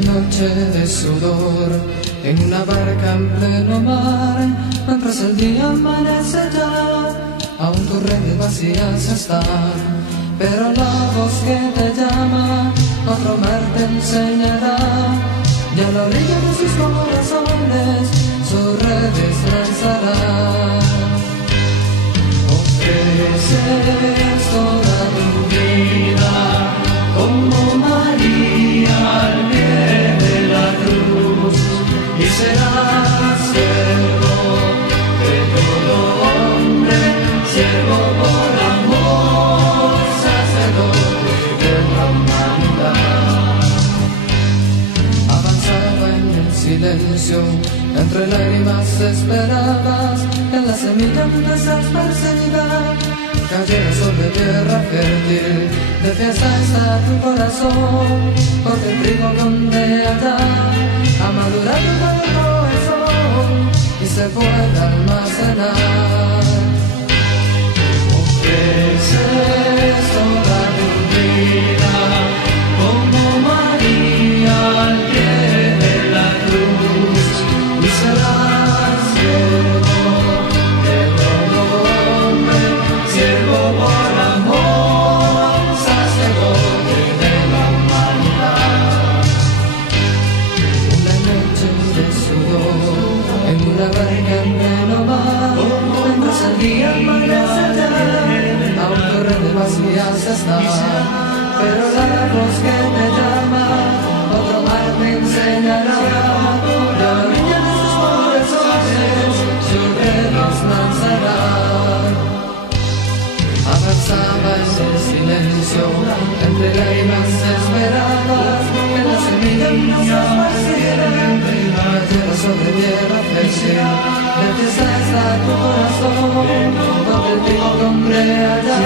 una noche de sudor, en una barca en pleno mar, mientras el día amanece ya, aún tus redes vacías están, pero la voz que te llama, otro mar te enseñará, y a la orilla de sus corazones, sus redes lanzará. Ofreces toda tu vida, como María al pie de la cruz, y serás siervo de todo hombre, siervo por amor, sacerdote de la humanidad. Avanzaba en el silencio, entre lágrimas desesperadas, en la semilla desesperada, cayera sobre tierra fértil, de fiesta está tu corazón, porque el trigo donde allá ha madurado para el corazón y se puede almacenar. Ofreces toda tu vida, como María al pie de la cruz, y serás siervo de todo hombre, siervo por amor, sacerdote de la humanidad. Una noche de sudor, en una barca en pleno mar, mientras el día amanece ya, aún tus redes vacías están, pero la voz que te llama, otro mar te enseñará, y a la orilla de sus corazones, sus redes lanzará. Avanzaba en el silencio, entre lágrimas desesperadas, en la semilla desesperada, cayera sobre tierra fértil, de fiesta está tu corazón, donde el trigo hombre allá,